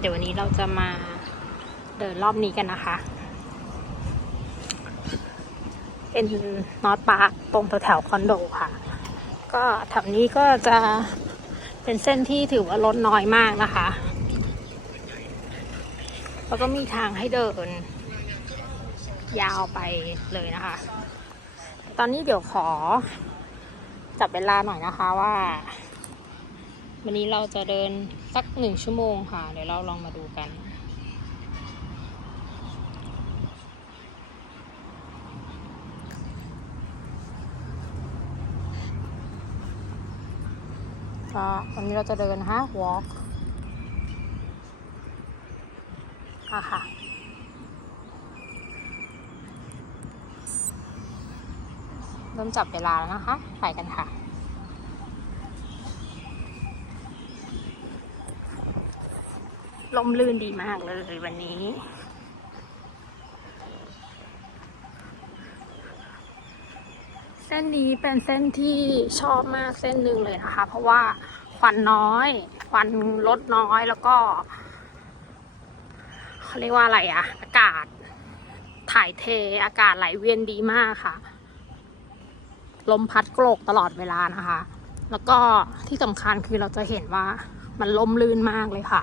เดี๋ยววันนี้เราจะมาเดินรอบนี้กันนะคะ เป็นนอตปาร์คตรงแถวๆคอนโดค่ะ ก็แถวนี้ก็จะเป็นเส้นที่ถือว่ารถน้อยมากนะคะ แล้วก็มีทางให้เดิน ยาวไปเลยนะคะ ตอนนี้เดี๋ยวขอจับเวลาหน่อยนะคะว่า วันนี้เราจะเดินสักหนึ่งชั่วโมงค่ะ เดี๋ยวเราลองมาดูกัน ก็วันนี้เราจะเดินฮะ walk อะค่ะเริ่มจับเวลาแล้วนะคะ ไปกันค่ะ ลมลื่นดีมากเลยวันนี้ เส้นนี้เป็นเส้นที่ชอบมากเส้นหนึ่งเลยนะคะ เพราะว่าควันน้อย ควันลดน้อยแล้วก็เขาเรียกว่าอะไรอะอากาศ ถ่ายเทอากาศไหลเวียนดีมากค่ะ ลมพัดโกรกตลอดเวลานะคะ แล้วก็ที่สำคัญคือเราจะเห็นว่ามันลมลื่นมากเลยค่ะ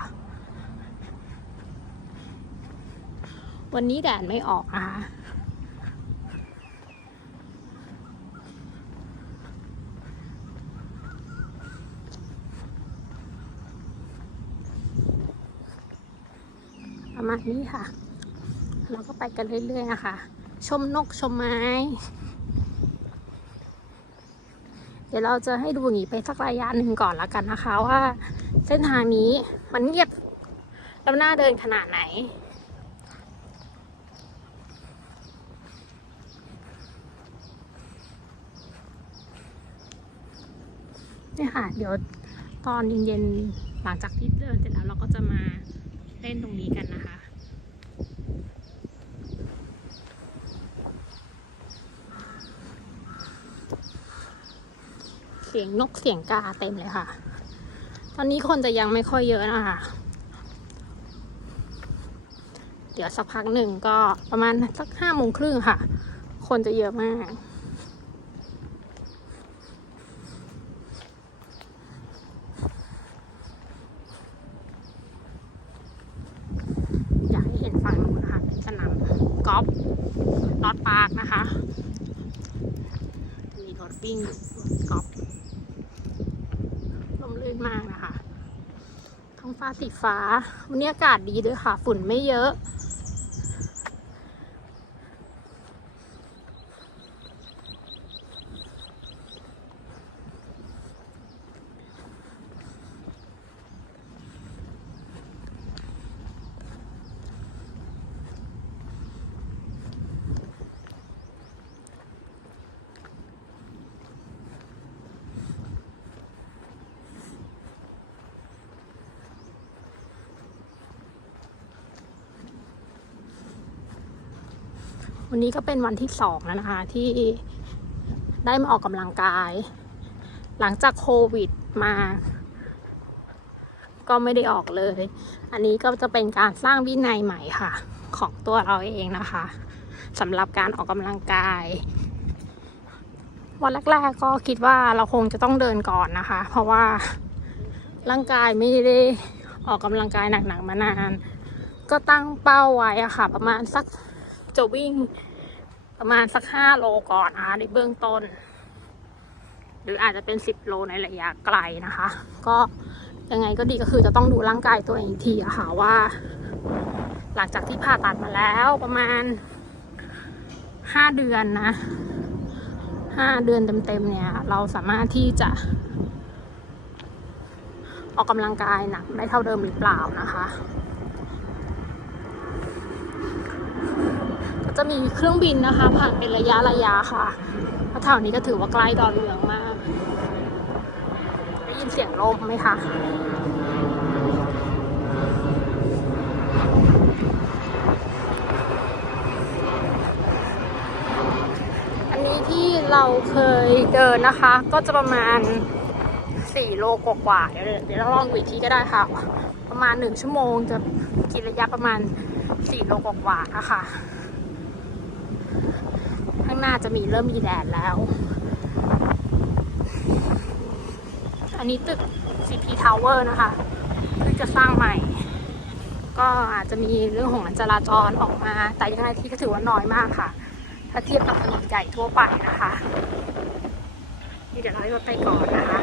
วันนี้แดดไม่ออกนะคะ ประมาณนี้ค่ะ เราก็ไปกันเรื่อยๆนะคะ ชมนกชมไม้ เดี๋ยวเราจะให้ดูอย่างนี้ไปสักระยะหนึ่งก่อนละกันนะคะว่า เส้นทางนี้มันเงียบแล้วน่าเดินขนาดไหน เดี๋ยวตอนเย็นๆหลังจากที่เดินเสร็จแล้วเราก็จะมาเล่นตรงนี้กันนะคะเสียงนกเสียงกาเต็มเลยค่ะ ตอนนี้คนจะยังไม่ค่อยเยอะนะคะ เดี๋ยวสักพักหนึ่งก็ประมาณสักห้าโมงครึ่งค่ะ คนจะเยอะมาก อยากให้เห็นฝั่งนู้นนะคะ เป็นสนามกอล์ฟลอดปาร์คนะคะ มีรถ วิ่งกอล์ฟลมลื่นมากนะคะ ท้องฟ้าสีฟ้า วันนี้อากาศดีด้วยค่ะ ฝุ่นไม่เยอะ วันนี้ก็เป็นวันที่สองแล้วนะคะ ที่ได้มาออกกำลังกาย หลังจากโควิดมา ก็ไม่ได้ออกเลย อันนี้ก็จะเป็นการสร้างวินัยใหม่ค่ะ ของตัวเราเองนะคะสำหรับการออกกำลังกาย วันแรกๆก็คิดว่าเราคงจะต้องเดินก่อนนะคะ เพราะว่าร่างกายไม่ได้ออกกำลังกายหนักๆมานาน ก็ตั้งเป้าไว้อะค่ะ ประมาณสัก จะวิ่งประมาณสักห้าโลก่อนนะคะในเบื้องต้น หรืออาจจะเป็นสิบโลในระยะไกลนะคะ ก็ยังไงก็ดีก็คือจะต้องดูร่างกายตัวเองทีอะค่ะว่า หลังจากที่ผ่าตัดมาแล้วประมาณห้าเดือนนะห้าเดือนเต็มๆเนี่ย เราสามารถที่จะ ออกกำลังกายหนักได้เท่าเดิมหรือเปล่านะคะ จะมีเครื่องบินนะคะ ผ่านเป็นระยะระยะค่ะเพราะแถวนี้จะถือว่าใกล้ดอนเมืองมาก ได้ยินเสียงลมไหมคะอันนี้ที่เราเคยเดินนะคะ ก็จะประมาณ 4 โลกว่าๆเดี๋ยวเดี๋ยวเราลองดูอีกทีก็ได้ค่ะ ประมาณหนึ่งชั่วโมงจะกินระยะประมาณสี่โลกว่าๆอะค่ะางหน้าจะมีเริ่มมีแดดแล้ว อันนี้ตึก CP Tower นะคะเพิ่งจะสร้างใหม่ ก็อาจจะมีเรื่องของจราจรออกมา แต่ยังไงที่ก็ถือว่าน้อยมากค่ะ ถ้าเทียบกับถนนใหญ่ทั่วไปนะคะนี่เดี๋ยวเราไปก่อนนะคะ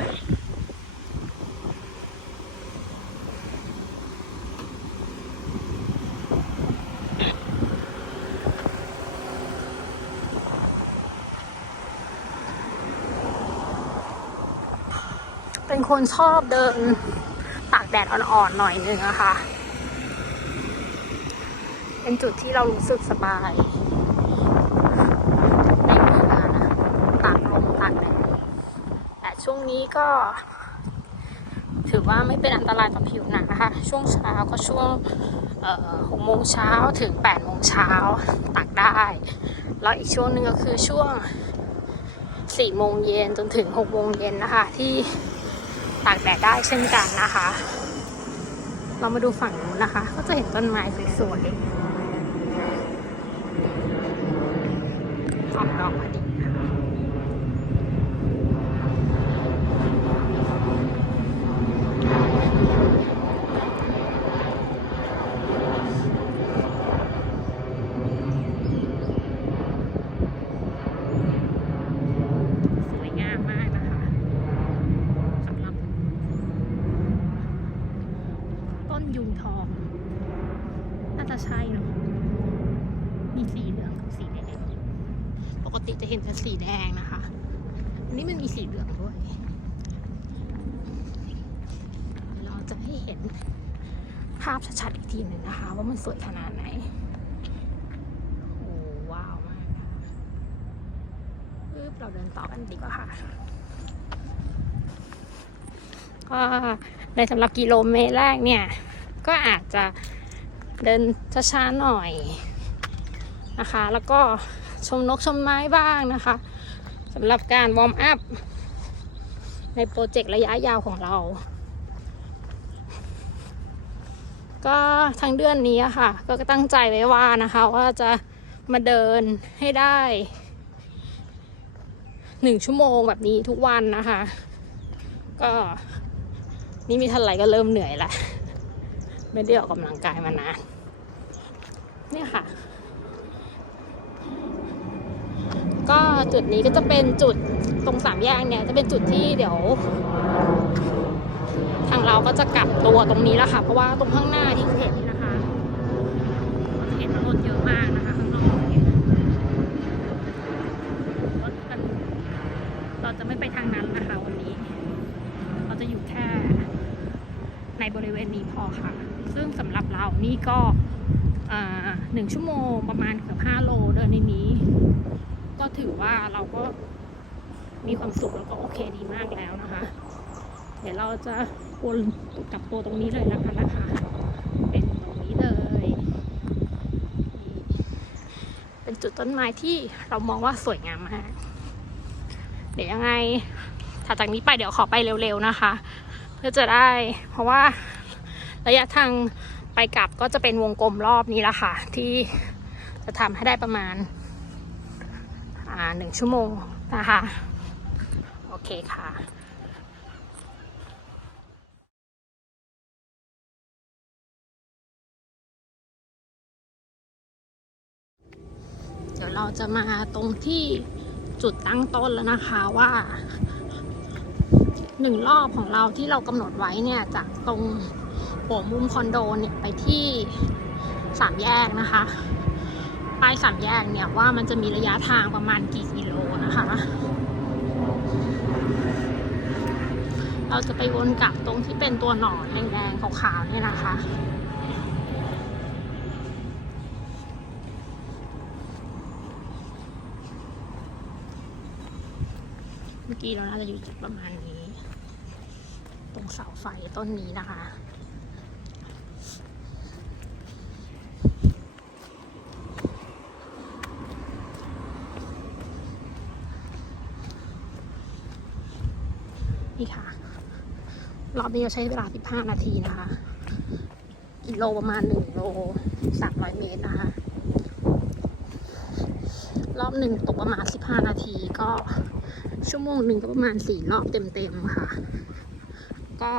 คนชอบเดินตากแดดอ่อนๆหน่อยนึงอะค่ะเป็นจุดที่เรารู้สึกสบายไม่เบื่อตากลมตากแดดแต่ช่วงนี้ก็ ถือว่าไม่เป็นอันตรายต่อผิวหนังนะคะ ช่วงเช้าก็ช่วงหกโมงเช้าถึงแปดโมงเช้าตากได้ แล้วอีกช่วงหนึ่งก็คือช่วงสี่โมงเย็นจนถึงหกโมงเย็นนะคะที่ ตากแดดได้เช่นกันนะคะ เรามาดูฝั่งนู้นนะคะ ก็จะเห็นต้นไม้สวยๆออกดอกพอดีนะคะ สวยงามมากนะคะสำหรับ ต้น ยุงทอง น่าจะใช่เนาะมีสีเหลืองกับสีแดง ปกติจะเห็นแต่สีแดงนะคะ อันนี้มันมีสีเหลืองด้วย เราจะให้เห็นภาพชัดๆอีกทีหนึ่งนะคะ ว่ามันสวยขนาดไหนโอ้ว้าวมากค่ะปึ๊บเราเดินต่อกันดีกว่าค่ะก็ในสำหรับกิโลเมตรแรกเนี่ย ก็อาจจะเดินช้าๆหน่อยนะคะ แล้วก็ชมนกชมไม้บ้างนะคะสำหรับการวอร์มอัพในโปรเจกต์ระยะยาวของเรา ก็ทั้งเดือนนี้ค่ะ ก็ตั้งใจไว้ว่านะคะ ว่าจะมาเดินให้ได้หนึ่งชั่วโมงแบบนี้ทุกวันนะคะ ก็นี่มีทันไหรก็เริ่มเหนื่อยละ ไม่ได้ออกกำลังกายมานาน เนี่ยค่ะ ก็จุดนี้ก็จะเป็นจุดตรงสามแยกเนี่ย จะเป็นจุดที่เดี๋ยว ทางเราก็จะกลับตัวตรงนี้แล้วค่ะ เพราะว่าตรงข้างหน้าที่เห็นนี่นะคะจะเห็นว่ารถเยอะมากนะคะข้างนอกเนี่ยรถกันเราจะไม่ไปทางนั้นนะคะ วันนี้ เราจะอยู่แค่ในบริเวณนี้พอค่ะ ซึ่งสำหรับเรานี่ก็อ่าหนึ่ งชั่วโมงประมาณเกือบห้าโลเดินในนี้ ก็ถือว่าเราก็มีความสุขแล้วก็โอเคดีมากแล้วนะคะ เดี๋ยวเราจะวนกลับตัวตรงนี้เลยนะคะนะคะ เป็นตรงนี้เลย เป็นจุดต้นไม้ที่เรามองว่าสวยงามมาก เดี๋ยวยังไงถัดจากนี้ไปเดี๋ยวขอไปเร็วๆนะคะ เพื่อจะได้เพราะว่าระยะทาง ไปกลับก็จะเป็นวงกลมรอบนี้ละค่ะ ที่จะทำให้ได้ประมาณหนึ่งชั่วโมงนะคะ โอเคค่ะเดี๋ยวเราจะมาตรงที่จุดตั้งต้นแล้วนะคะว่าหนึ่งรอบของเราที่เรากำหนดไว้เนี่ยจากตรง หัวมุมคอนโดเนี่ยไปที่สามแยกนะคะปลายสามแยกเนี่ยว่ามันจะมีระยะทางประมาณกี่กิโลนะคะ เราจะไปวนกลับตรงที่เป็นตัวหนอนแดงๆขาวๆเนี่ยนะคะเมื่อกี้เราน่าจะอยู่จุดประมาณนี้ ตรงเสาไฟต้นนี้นะคะ นี่ค่ะ รอบนี้เราใช้เวลา 15 นาทีนะคะ กิโลประมาณหนึ่งโลสามร้อยเมตรนะคะ รอบหนึ่งตกประมาณสิบห้านาทีก็ชั่วโมงหนึ่งก็ประมาณสี่รอบเต็มๆค่ะ ก็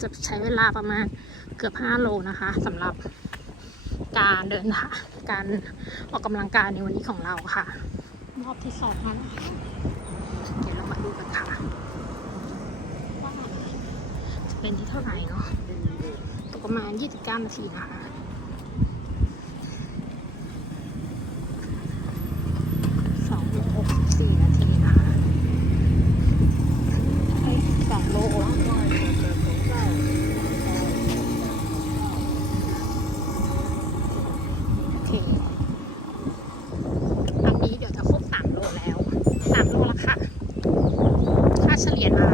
จะใช้เวลาประมาณเกือบห้าโลนะคะสำหรับการเดินทางการออกกำลังกายในวันนี้ของเราค่ะ รอบที่สองแล้วนะคะเดี๋ยวเรามาดูกันค่ะ เป็นที่เท่าไหร่เนาะตกประมาณ 29นาทีนะคะสองโลหกสิบสี่นาทีนะคะเอ้ยสองโลโอเค อันนี้เดี๋ยวจะครบสามโลแล้วสามโลแล้วค่ะ ค่าเฉลี่ยมา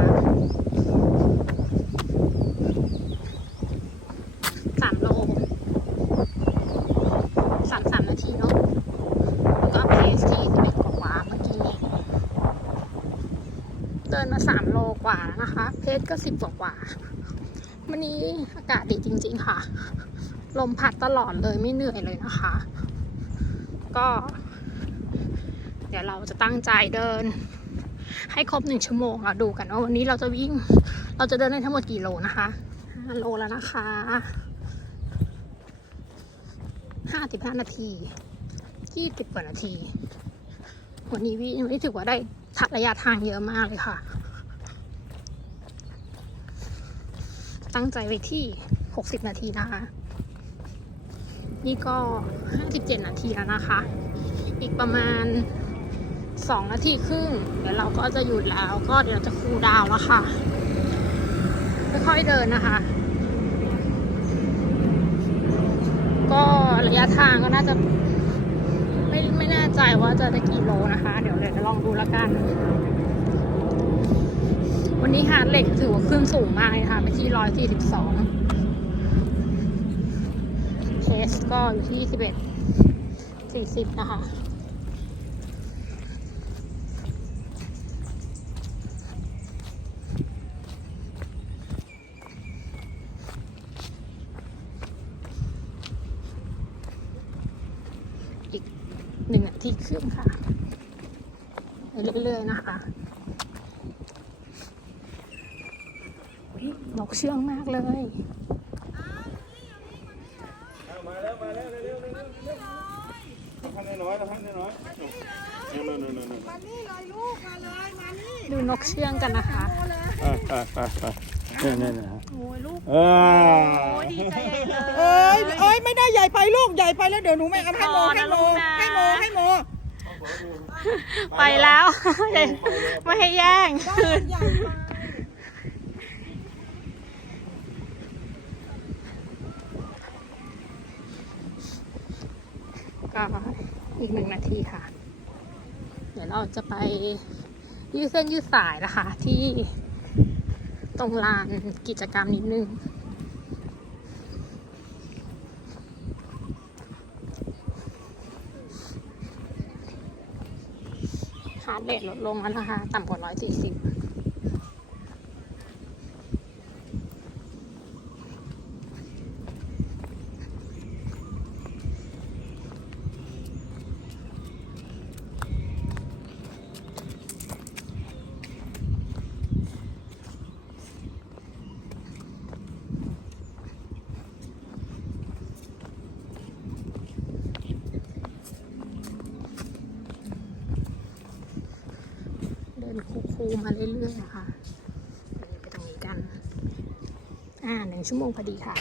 สามโลสามสามนาทีเนาะแล้วก็เพสที่สิบเอ็ดกว่าๆเมื่อกี้ เดินมาสามโลกว่านะคะ เพสก็สิบกว่าๆวันนี้อากาศดีจริง ๆ ค่ะ ลมพัดตลอดเลยไม่เหนื่อยเลยนะคะ ก็ เดี๋ยวเราจะตั้งใจเดิน ให้ครบหนึ่งชั่วโมงเราดูกันว่าวันนี้เราจะวิ่ง เราจะเดินได้ทั้งหมดกี่โลนะคะห้าโลแล้วนะคะห้าสิบห้านาทียี่สิบกว่านาที วันนี้วิ่งไม่ถือว่าได้ ทักระยะทางเยอะมากเลยค่ะ ตั้งใจไว้ที่หกสิบนาทีนะคะ นี่ก็ห้าสิบเจ็ดนาทีแล้วนะคะ อีกประมาณสองนาทีครึ่ง เดี๋ยวเราก็จะหยุดแล้ว ก็เดี๋ยวจะคูลดาวน์แล้วค่ะ ค่อยๆเดินนะคะ ก็ระยะทางก็น่าจะ ไม่ไม่แน่ใจว่าจะได้กี่โลนะคะ เดี๋ยวเดี๋ยวจะลองดูแล้วกัน วันนี้ฮาร์ดเหล็กถือว่าขึ้นสูงมากเลยค่ะไปที่ร้อยสี่สิบสองเคสก็อยู่ที่สิบเอ็ดสี่สิบนะคะ อีกหนึ่งนา ทีครึ่งค่ะไปเรื่อย ๆ นะคะอุ๊ยนกเชื่องมากเลยมาแล้วมาแล้วเร็วเร็วเร็วเร็วเร็วท่านน้อยๆท่านน้อยๆนู่นนู่นนู่นนู่นมานี่เลยลูกมาเลยมานี่ดูนกเชื่องกันนะคะโตเลยไปไปไปไป เนี่ยเนี่ยนะฮะโอ้ยลูกอ่าโอ้ยดีใจใหญ่เลย เอ้ยเอ้ยไม่ได้ใหญ่ไปลูกใหญ่ไปแล้วเดี๋ยวหนูไม่เอาให้โมติดคอให้นะโมลูกนะให้โมให้โมไปแล้วไม่ให้แย่งได้ใหญ่ไปก็อีกหนึ่งนาทีค่ะ เดี๋ยวเราจะไปยืดเส้นยืดสายนะคะที่ ตรงลานกิจกรรมนิดนึง ฮาร์ดเรทลดลงแล้วนะคะ ต่ำกว่า140เดินคูๆ มาเรื่อยๆนะคะไปตรงนี้กัน อ่าหนึ่งชั่วโมงพอดีค่ะ